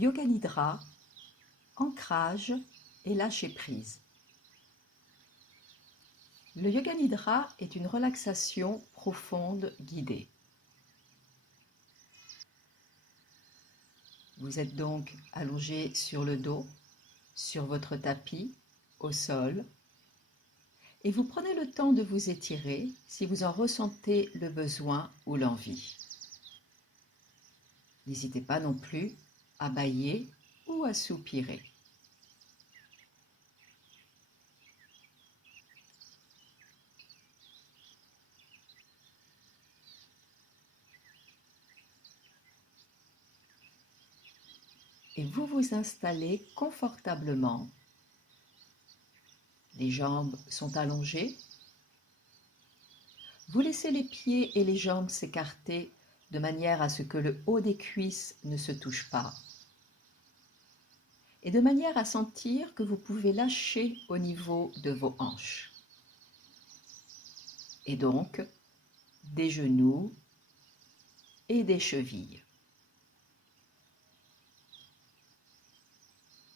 Yoga Nidra, ancrage et lâcher prise. Le Yoga Nidra est une relaxation profonde guidée. Vous êtes donc allongé sur le dos, sur votre tapis, au sol, et vous prenez le temps de vous étirer si vous en ressentez le besoin ou l'envie. N'hésitez pas non plus à bâiller ou à soupirer. Et vous vous installez confortablement. Les jambes sont allongées. Vous laissez les pieds et les jambes s'écarter de manière à ce que le haut des cuisses ne se touche pas. Et de manière à sentir que vous pouvez lâcher au niveau de vos hanches. Et donc, des genoux et des chevilles.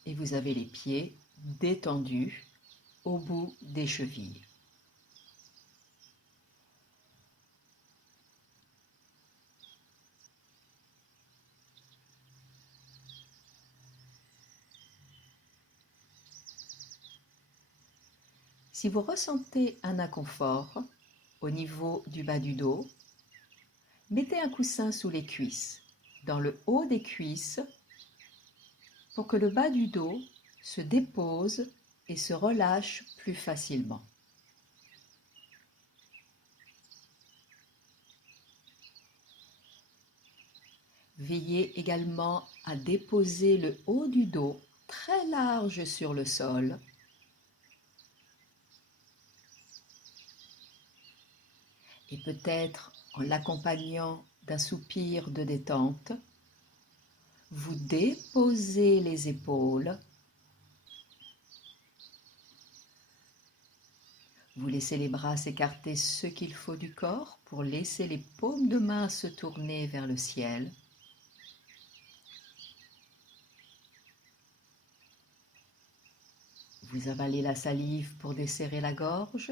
Et vous avez les pieds détendus au bout des chevilles. Si vous ressentez un inconfort au niveau du bas du dos, mettez un coussin sous les cuisses, dans le haut des cuisses, pour que le bas du dos se dépose et se relâche plus facilement. Veillez également à déposer le haut du dos très large sur le sol. Et peut-être en l'accompagnant d'un soupir de détente, vous déposez les épaules. Vous laissez les bras s'écarter ce qu'il faut du corps pour laisser les paumes de main se tourner vers le ciel. Vous avalez la salive pour desserrer la gorge.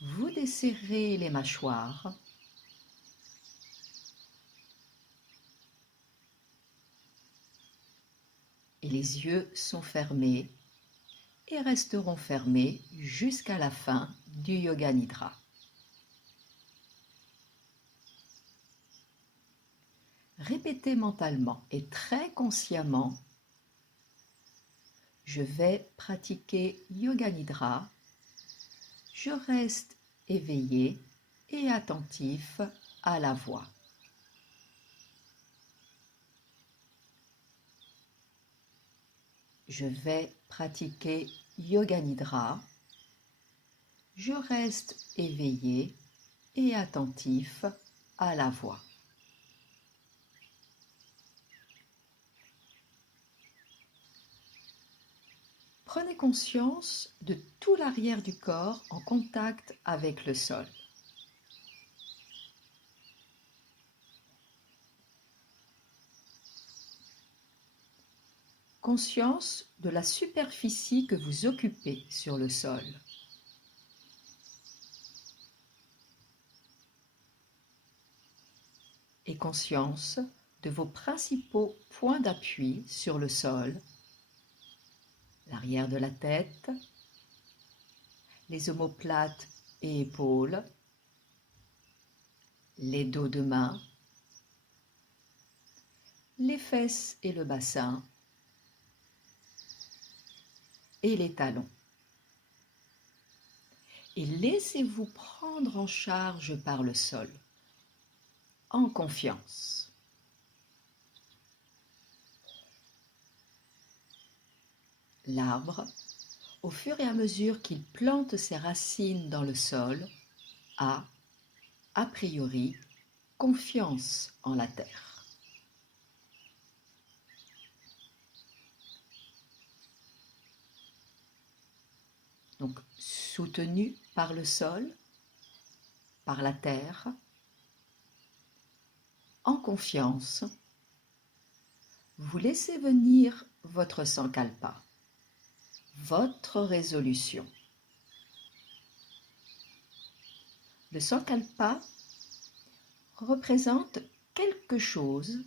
Vous desserrez les mâchoires. Et les yeux sont fermés et resteront fermés jusqu'à la fin du Yoga Nidra. Répétez mentalement et très consciemment: je vais pratiquer Yoga Nidra, je reste éveillé et attentif à la voix. Je vais pratiquer Yoga Nidra, je reste éveillé et attentif à la voix. Prenez conscience de tout l'arrière du corps en contact avec le sol. Conscience de la superficie que vous occupez sur le sol. Et conscience de vos principaux points d'appui sur le sol: l'arrière de la tête, les omoplates et épaules, les dos de main, les fesses et le bassin, et les talons. Et laissez-vous prendre en charge par le sol, en confiance. L'arbre, au fur et à mesure qu'il plante ses racines dans le sol, a priori, confiance en la terre. Donc, soutenu par le sol, par la terre, en confiance, vous laissez venir votre sankalpa, votre résolution. Le sankalpa représente quelque chose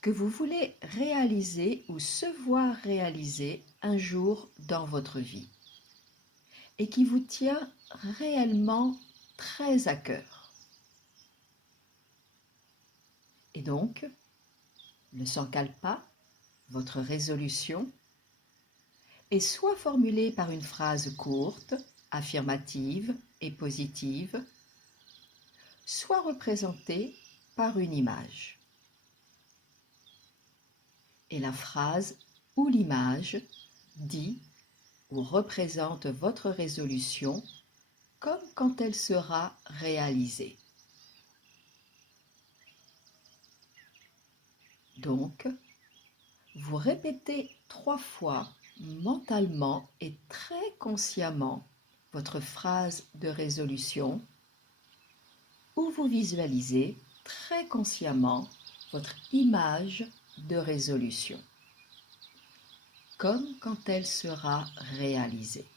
que vous voulez réaliser ou se voir réaliser un jour dans votre vie et qui vous tient réellement très à cœur. Et donc, le sankalpa, votre résolution, est soit formulé par une phrase courte, affirmative et positive, soit représenté par une image. Et la phrase ou l'image dit ou représente votre résolution comme quand elle sera réalisée. Donc, vous répétez 3 fois mentalement et très consciemment votre phrase de résolution ou vous visualisez très consciemment votre image de résolution, comme quand elle sera réalisée.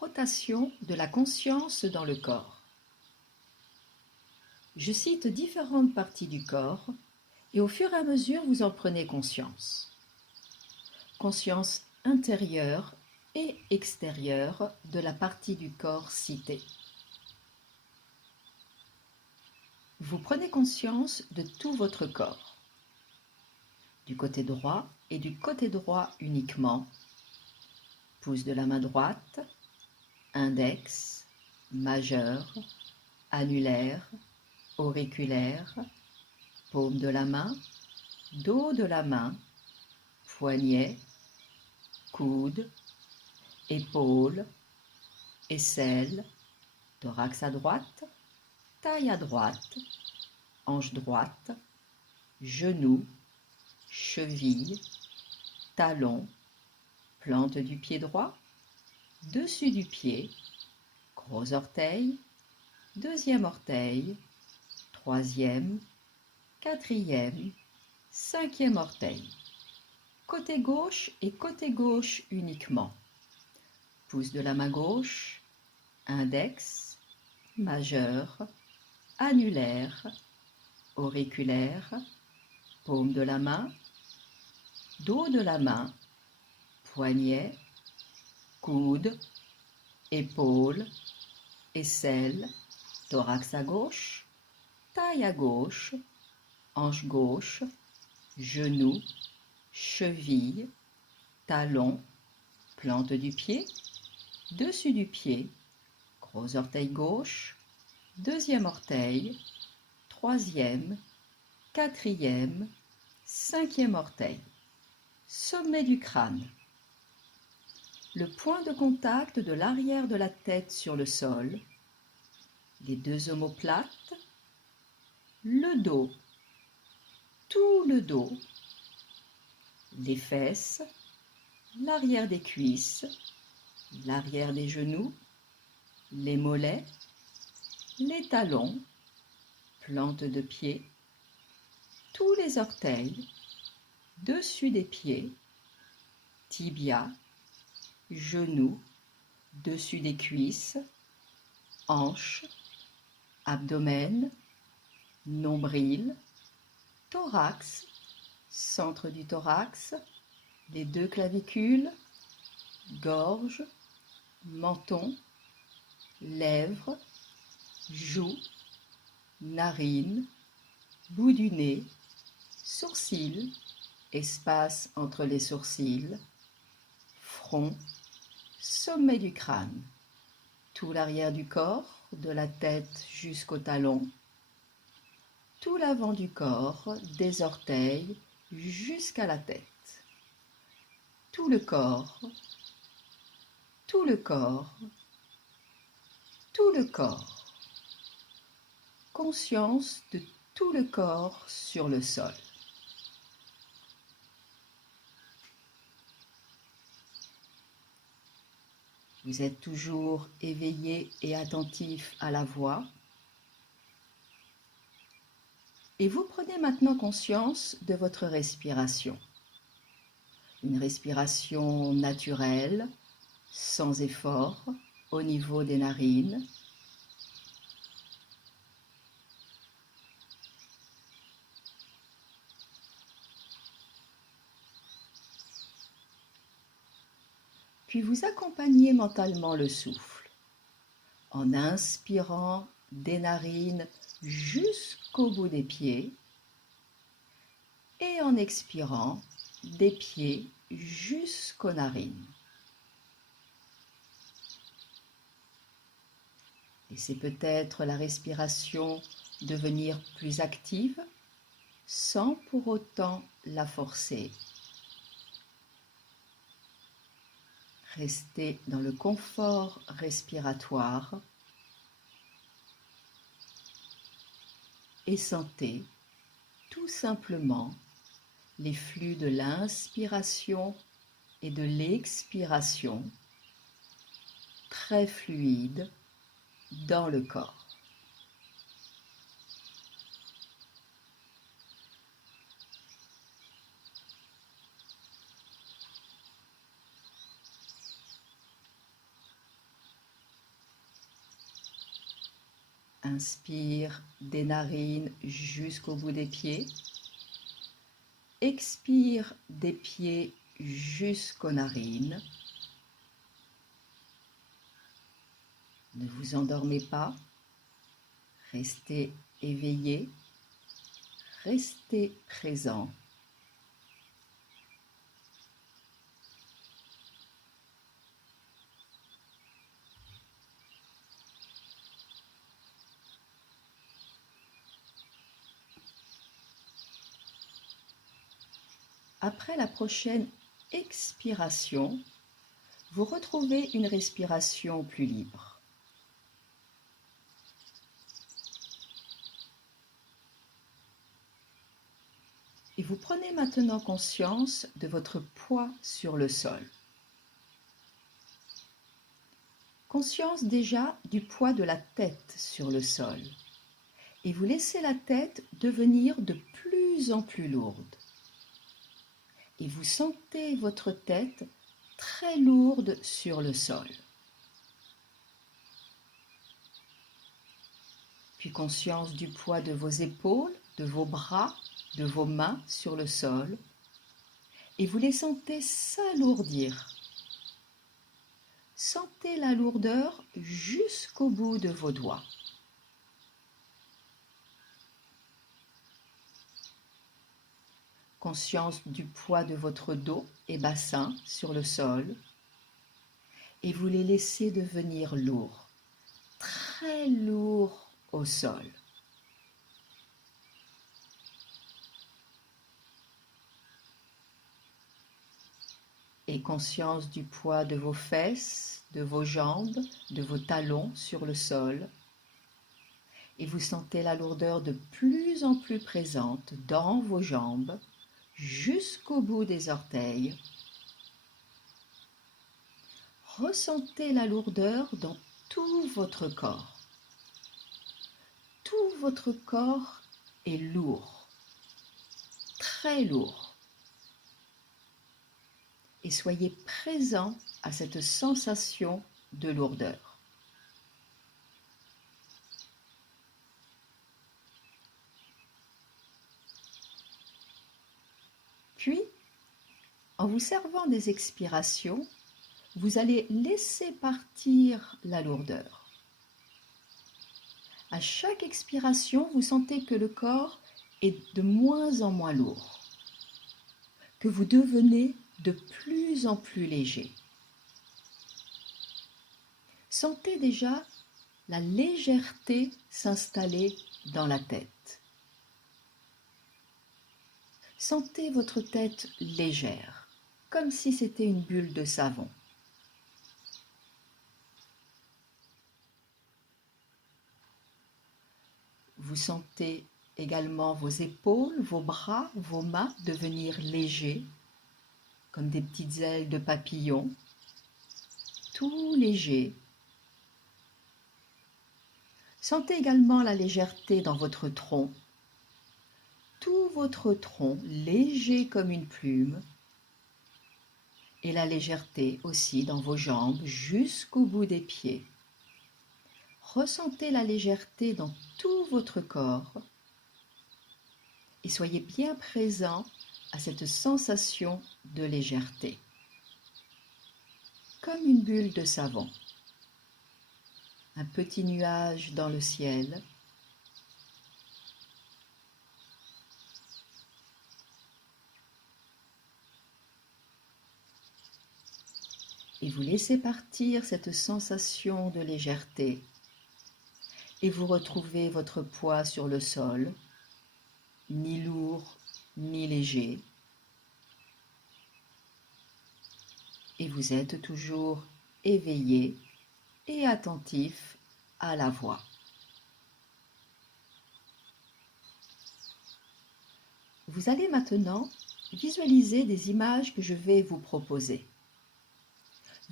Rotation de la conscience dans le corps. Je cite différentes parties du corps et au fur et à mesure vous en prenez conscience. Conscience intérieure et extérieure de la partie du corps citée. Vous prenez conscience de tout votre corps, du côté droit et du côté droit uniquement, pouce de la main droite, index, majeur, annulaire, auriculaire, paume de la main, dos de la main, poignet, coude, épaule, aisselle, thorax à droite, taille à droite, hanche droite, genou, cheville, talon, plante du pied droit, dessus du pied, gros orteil, deuxième orteil, troisième, quatrième, cinquième orteil. Côté gauche et côté gauche uniquement. Pouce de la main gauche, index, majeur, annulaire, auriculaire, paume de la main, dos de la main, poignet, coude, épaule, aisselle, thorax à gauche, taille à gauche, hanche gauche, genou, cheville, talon, plante du pied, dessus du pied, gros orteil gauche, deuxième orteil, troisième, quatrième, cinquième orteil, sommet du crâne. Le point de contact de l'arrière de la tête sur le sol, les deux omoplates, le dos, tout le dos, les fesses, l'arrière des cuisses, l'arrière des genoux, les mollets, les talons, plante de pied, tous les orteils, dessus des pieds, tibia, genoux, dessus des cuisses, hanches, abdomen, nombril, thorax, centre du thorax, les deux clavicules, gorge, menton, lèvres, joues, narines, bout du nez, sourcils, espace entre les sourcils, front, sommet du crâne, tout l'arrière du corps, de la tête jusqu'au talon, tout l'avant du corps, des orteils jusqu'à la tête, tout le corps, tout le corps, tout le corps. Conscience de tout le corps sur le sol. Vous êtes toujours éveillé et attentif à la voix. Et vous prenez maintenant conscience de votre respiration. Une respiration naturelle, sans effort, au niveau des narines. Puis vous accompagnez mentalement le souffle en inspirant des narines jusqu'au bout des pieds et en expirant des pieds jusqu'aux narines. Laissez peut-être la respiration devenir plus active sans pour autant la forcer. Restez dans le confort respiratoire et sentez tout simplement les flux de l'inspiration et de l'expiration très fluides dans le corps. Inspire des narines jusqu'au bout des pieds. Expire des pieds jusqu'aux narines. Ne vous endormez pas. Restez éveillé. Restez présent. Après la prochaine expiration, vous retrouvez une respiration plus libre. Et vous prenez maintenant conscience de votre poids sur le sol. Conscience déjà du poids de la tête sur le sol. Et vous laissez la tête devenir de plus en plus lourde. Et vous sentez votre tête très lourde sur le sol. Puis conscience du poids de vos épaules, de vos bras, de vos mains sur le sol. Et vous les sentez s'alourdir. Sentez la lourdeur jusqu'au bout de vos doigts. Conscience du poids de votre dos et bassin sur le sol. Et vous les laissez devenir lourds, très lourds au sol. Et conscience du poids de vos fesses, de vos jambes, de vos talons sur le sol. Et vous sentez la lourdeur de plus en plus présente dans vos jambes, jusqu'au bout des orteils. Ressentez la lourdeur dans tout votre corps. Tout votre corps est lourd, très lourd. Et soyez présent à cette sensation de lourdeur. Puis, en vous servant des expirations, vous allez laisser partir la lourdeur. À chaque expiration, vous sentez que le corps est de moins en moins lourd, que vous devenez de plus en plus léger. Sentez déjà la légèreté s'installer dans la tête. Sentez votre tête légère, comme si c'était une bulle de savon. Vous sentez également vos épaules, vos bras, vos mains devenir légers, comme des petites ailes de papillon, tout léger. Sentez également la légèreté dans votre tronc, tout votre tronc léger comme une plume, et la légèreté aussi dans vos jambes jusqu'au bout des pieds. Ressentez la légèreté dans tout votre corps et soyez bien présent à cette sensation de légèreté, comme une bulle de savon, un petit nuage dans le ciel. Et vous laissez partir cette sensation de légèreté et vous retrouvez votre poids sur le sol, ni lourd ni léger. Et vous êtes toujours éveillé et attentif à la voix. Vous allez maintenant visualiser des images que je vais vous proposer.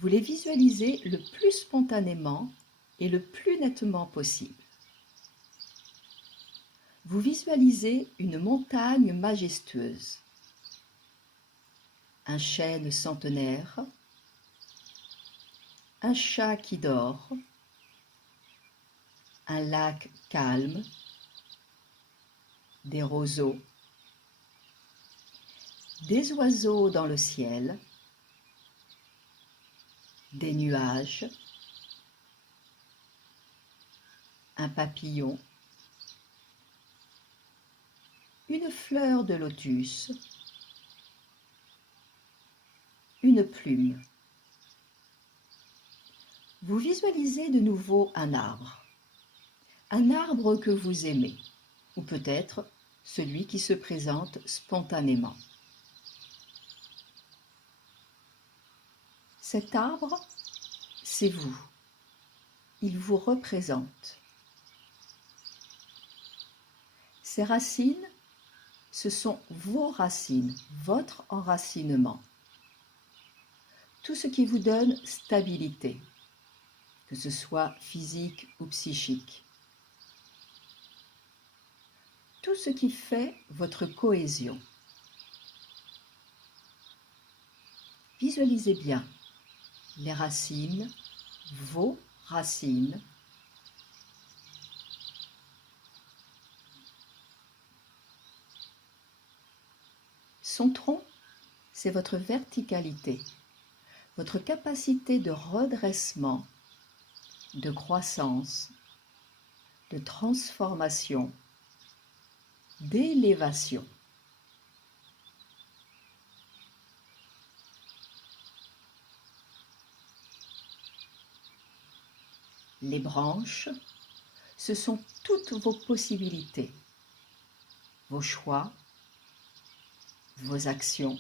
Vous les visualisez le plus spontanément et le plus nettement possible. Vous visualisez une montagne majestueuse, un chêne centenaire, un chat qui dort, un lac calme, des roseaux, des oiseaux dans le ciel, des nuages, un papillon, une fleur de lotus, une plume. Vous visualisez de nouveau un arbre que vous aimez, ou peut-être celui qui se présente spontanément. Cet arbre, c'est vous. Il vous représente. Ces racines, ce sont vos racines, votre enracinement. Tout ce qui vous donne stabilité, que ce soit physique ou psychique. Tout ce qui fait votre cohésion. Visualisez bien les racines, vos racines. Son tronc, c'est votre verticalité, votre capacité de redressement, de croissance, de transformation, d'élévation. Les branches, ce sont toutes vos possibilités, vos choix, vos actions.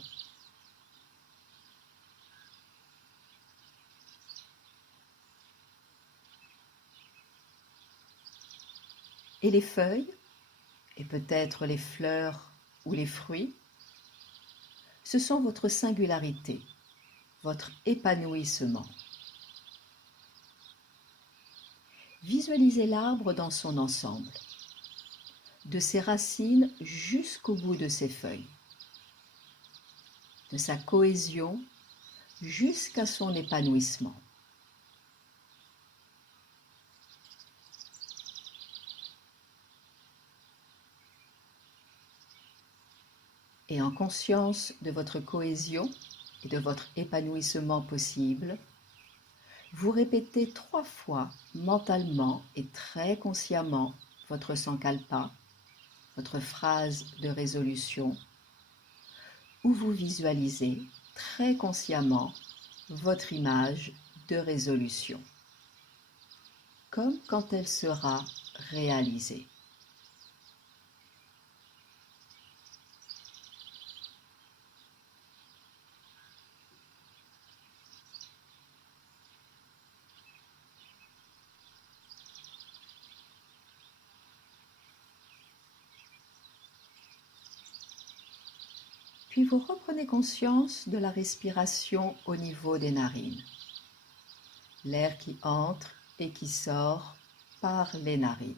Et les feuilles, et peut-être les fleurs ou les fruits, ce sont votre singularité, votre épanouissement. Visualisez l'arbre dans son ensemble, de ses racines jusqu'au bout de ses feuilles, de sa cohésion jusqu'à son épanouissement. Et en conscience de votre cohésion et de votre épanouissement possible, vous répétez 3 fois mentalement et très consciemment votre sankalpa, votre phrase de résolution, où vous visualisez très consciemment votre image de résolution, comme quand elle sera réalisée. Puis vous reprenez conscience de la respiration au niveau des narines. L'air qui entre et qui sort par les narines.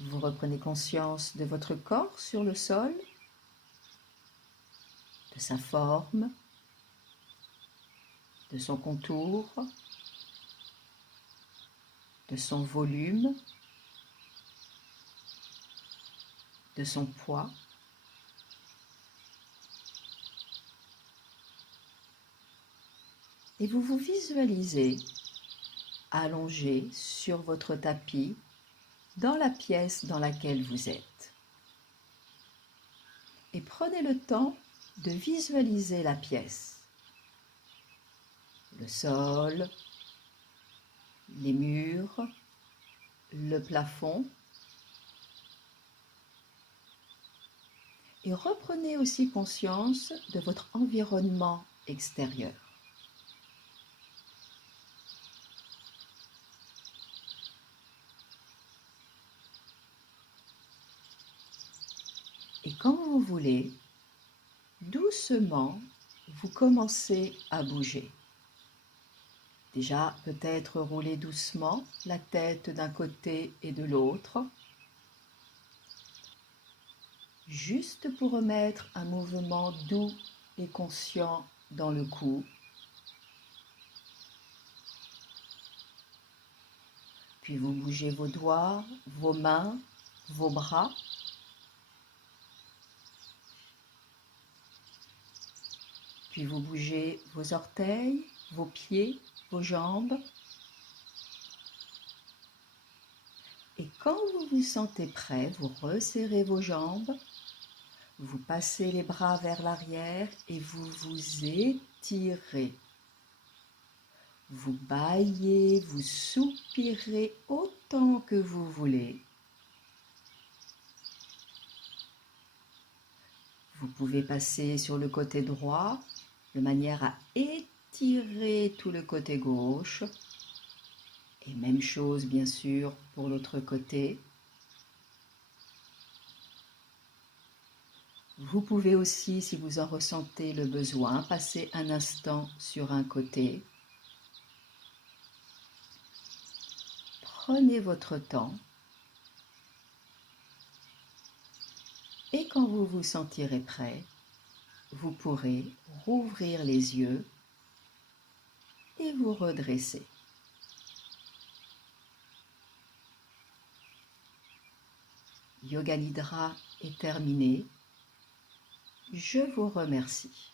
Vous reprenez conscience de votre corps sur le sol, de sa forme, de son contour, de son volume, de son poids. Et vous vous visualisez allongé sur votre tapis dans la pièce dans laquelle vous êtes. Et prenez le temps de visualiser la pièce, le sol, les murs, le plafond. Et reprenez aussi conscience de votre environnement extérieur. Et quand vous voulez, doucement, vous commencez à bouger. Déjà, peut-être rouler doucement la tête d'un côté et de l'autre, juste pour remettre un mouvement doux et conscient dans le cou. Puis vous bougez vos doigts, vos mains, vos bras. Puis vous bougez vos orteils, vos pieds, vos jambes. Et quand vous vous sentez prêt, vous resserrez vos jambes, vous passez les bras vers l'arrière et vous vous étirez. Vous bâillez, vous soupirez autant que vous voulez. Vous pouvez passer sur le côté droit de manière à étirer tout le côté gauche. Et même chose bien sûr pour l'autre côté. Vous pouvez aussi, si vous en ressentez le besoin, passer un instant sur un côté. Prenez votre temps. Et quand vous vous sentirez prêt, vous pourrez rouvrir les yeux et vous redresser. Yoga Nidra est terminé. Je vous remercie.